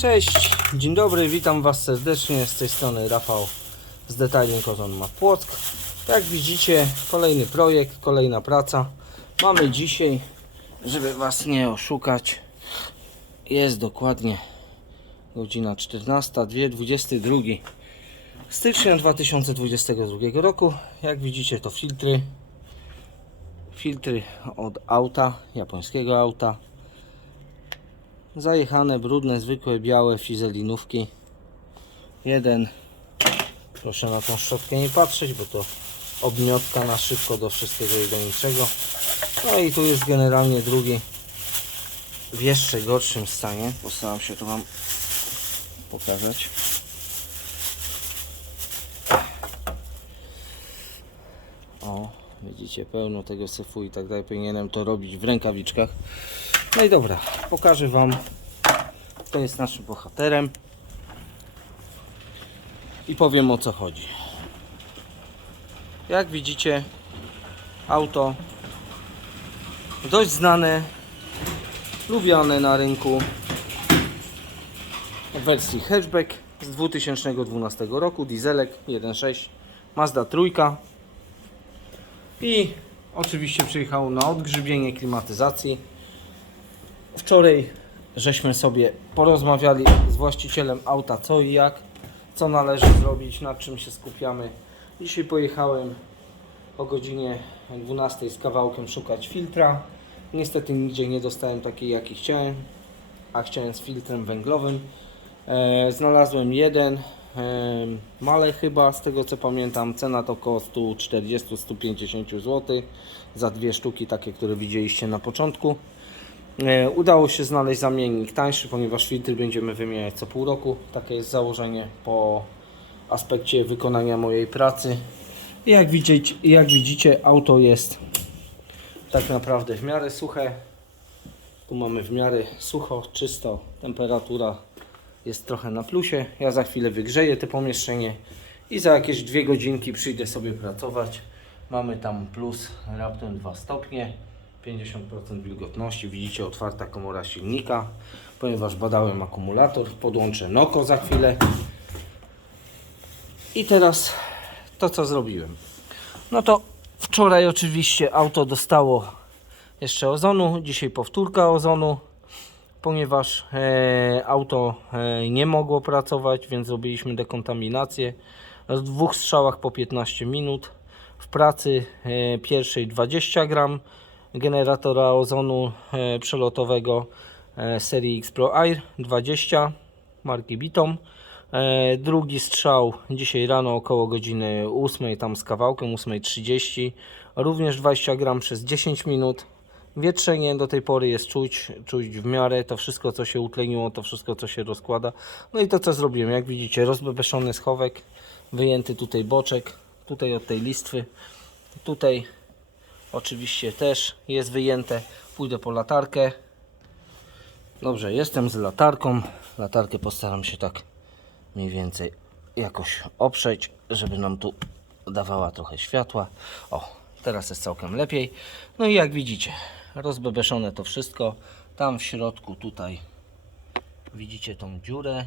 Cześć, dzień dobry, witam Was serdecznie. Z tej strony Rafał z Detailing Ozon Map Płock. Jak widzicie, kolejny projekt, kolejna praca. Mamy dzisiaj, żeby Was nie oszukać, jest dokładnie godzina 14, 22 stycznia 2022 roku. Jak widzicie, to filtry. Filtry od auta, japońskiego auta. Zajechane, brudne, zwykłe, białe fizelinówki. Jeden. Proszę na tą szczotkę nie patrzeć, bo to obmiotka na szybko do wszystkiego i do niczego. No i tu jest generalnie drugi w jeszcze gorszym stanie. Postaram się to Wam pokazać. O, widzicie, pełno tego syfu i tak dalej. Powinienem to robić w rękawiczkach. No i dobra, pokażę Wam, kto jest naszym bohaterem i powiem o co chodzi. Jak widzicie, auto dość znane, lubiane na rynku w wersji hatchback z 2012 roku, dieselek 1.6, Mazda trójka i oczywiście przyjechał na odgrzybienie klimatyzacji. Wczoraj żeśmy sobie porozmawiali z właścicielem auta co i jak, co należy zrobić, nad czym się skupiamy. Dzisiaj pojechałem o godzinie 12 z kawałkiem szukać filtra. Niestety nigdzie nie dostałem takiej jaki chciałem, a chciałem z filtrem węglowym. E, znalazłem jeden, e, male chyba, z tego co pamiętam, cena to około 140-150 zł za dwie sztuki, takie, które widzieliście na początku. E, Udało się znaleźć zamiennik tańszy, ponieważ filtry będziemy wymieniać co pół roku. Takie jest założenie po aspekcie wykonania mojej pracy. Jak widzicie, jak widzicie auto jest tak naprawdę w miarę suche. Tu mamy w miarę sucho, czysto, temperatura jest trochę na plusie. Ja za chwilę wygrzeję to pomieszczenie i za jakieś dwie godzinki przyjdę sobie pracować. Mamy tam plus raptem 2 stopnie. 50% wilgotności, widzicie otwarta komora silnika, ponieważ badałem akumulator, podłączę Noko za chwilę. I teraz to co zrobiłem. No to wczoraj oczywiście auto dostało jeszcze ozonu, dzisiaj powtórka ozonu, ponieważ e, auto e, nie mogło pracować, więc zrobiliśmy dekontaminację w dwóch strzałach po 15 minut. W pracy e, pierwszej 20 gram generatora ozonu e, przelotowego e, serii X-Pro Air 20 marki Bitom. E, drugi strzał dzisiaj rano około godziny 8 tam z kawałkiem 8.30 również 20 gram przez 10 minut. Wietrzenie do tej pory jest czuć, czuć w miarę, to wszystko co się utleniło, to wszystko co się rozkłada. No i to co zrobiłem, jak widzicie rozbebeszony schowek, wyjęty tutaj boczek, tutaj od tej listwy, tutaj Oczywiście też jest wyjęte. Pójdę po latarkę. Dobrze, jestem z latarką. Latarkę postaram się tak mniej więcej jakoś oprzeć, żeby nam tu dawała trochę światła. O, teraz jest całkiem lepiej. No i jak widzicie, rozbebeszone to wszystko. Tam w środku tutaj widzicie tą dziurę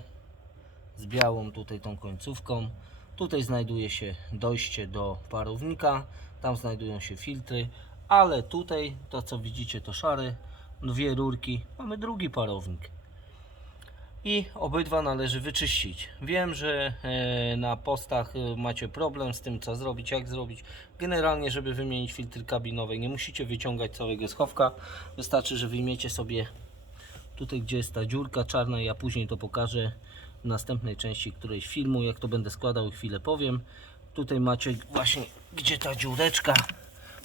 z białą tutaj tą końcówką. Tutaj znajduje się dojście do parownika, tam znajdują się filtry, ale tutaj to co widzicie to szary, dwie rurki, mamy drugi parownik. I obydwa należy wyczyścić. Wiem, że e, na postach e, macie problem z tym co zrobić, jak zrobić. Generalnie, żeby wymienić filtry kabinowe, nie musicie wyciągać całego schowka. Wystarczy, że wyjmiecie sobie tutaj gdzie jest ta dziurka czarna, ja później to pokażę następnej części którejś filmu, jak to będę składał chwilę powiem. Tutaj macie właśnie gdzie ta dziureczka,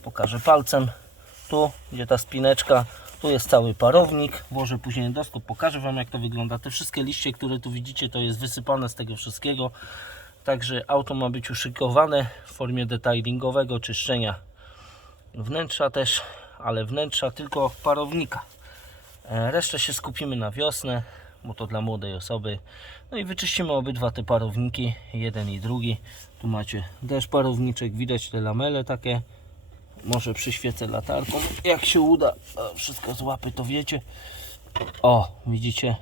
pokażę palcem, tu gdzie ta spineczka, tu jest cały parownik, włożę później endoskop, pokażę Wam jak to wygląda. Te wszystkie liście, które tu widzicie to jest wysypane z tego wszystkiego, także auto ma być uszykowane w formie detailingowego czyszczenia wnętrza też, ale wnętrza tylko parownika. E, Resztę się skupimy na wiosnę, bo to dla młodej osoby. No i wyczyścimy obydwa te parowniki, jeden i drugi. Tu macie też parowniczek, widać te lamele takie. Może przyświecę latarką, jak się uda. E, Wszystko z łapy to wiecie. O, widzicie?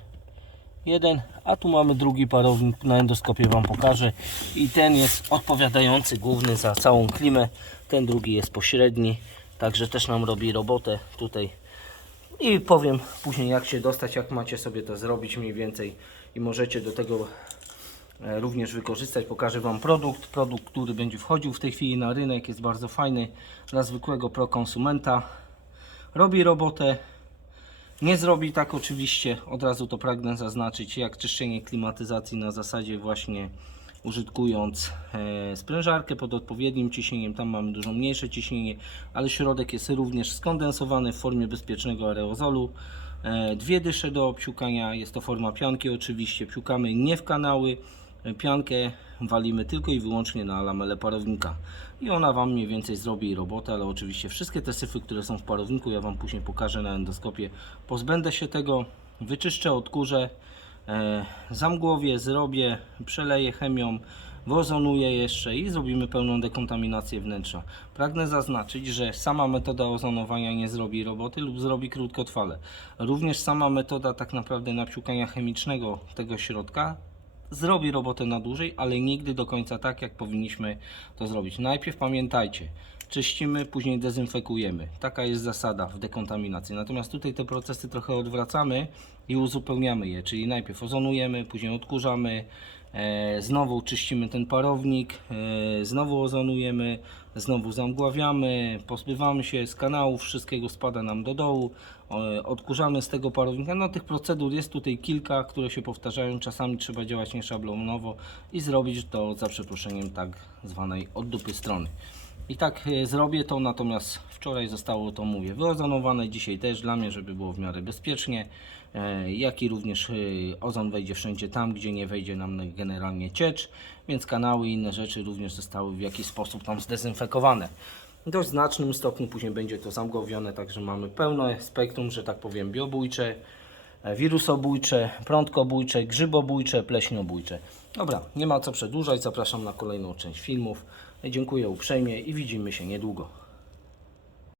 jeden, a tu mamy drugi parownik, na endoskopie Wam pokażę i ten jest odpowiadający główny za całą klimę, ten drugi jest pośredni, także też nam robi robotę tutaj i powiem później jak się dostać, jak macie sobie to zrobić mniej więcej i możecie do tego e, również wykorzystać. Pokażę Wam produkt, produkt, który będzie wchodził w tej chwili na rynek, jest bardzo fajny dla zwykłego prokonsumenta. Robi robotę, nie zrobi tak oczywiście, od razu to pragnę zaznaczyć, jak czyszczenie klimatyzacji na zasadzie właśnie użytkując e, sprężarkę pod odpowiednim ciśnieniem, tam mamy dużo mniejsze ciśnienie, ale środek jest również skondensowany w formie bezpiecznego aerozolu. E, dwie dysze do obsiukania, jest to forma pianki. Oczywiście, psiukamy nie w kanały, e, piankę walimy tylko i wyłącznie na lamelę parownika. I ona Wam mniej więcej zrobi robotę, ale oczywiście wszystkie te syfy, które są w parowniku, ja Wam później pokażę na endoskopie, pozbędę się tego, wyczyszczę, odkurzę, zamgłowię, zrobię, przeleję chemią, wozonuję jeszcze i zrobimy pełną dekontaminację wnętrza. Pragnę zaznaczyć, że sama metoda ozonowania nie zrobi roboty lub zrobi krótkotrwale. Również sama metoda tak naprawdę napsiukania chemicznego tego środka zrobi robotę na dłużej, ale nigdy do końca tak, jak powinniśmy to zrobić. Najpierw pamiętajcie, czyścimy, później dezynfekujemy. Taka jest zasada w dekontaminacji. Natomiast tutaj te procesy trochę odwracamy i uzupełniamy je, czyli najpierw ozonujemy, później odkurzamy, e, znowu czyścimy ten parownik, e, znowu ozonujemy, znowu zamgławiamy, pozbywamy się z kanałów, wszystkiego spada nam do dołu, e, odkurzamy z tego parownika. No tych procedur jest tutaj kilka, które się powtarzają, czasami trzeba działać nieszablonowo i zrobić to za przeproszeniem tak zwanej od dupy strony. I tak e, zrobię to, natomiast wczoraj zostało to, mówię, wyozonowane, dzisiaj też dla mnie, żeby było w miarę bezpiecznie, e, jak i również e, ozon wejdzie wszędzie tam, gdzie nie wejdzie nam generalnie ciecz, więc kanały i inne rzeczy również zostały w jakiś sposób tam zdezynfekowane. W dość znacznym stopniu później będzie to zamgłowione, także mamy pełne spektrum, że tak powiem, biobójcze, wirusobójcze, prądkobójcze, grzybobójcze, pleśniobójcze. Dobra, nie ma co przedłużać, zapraszam na kolejną część filmów. Dziękuję uprzejmie i widzimy się niedługo.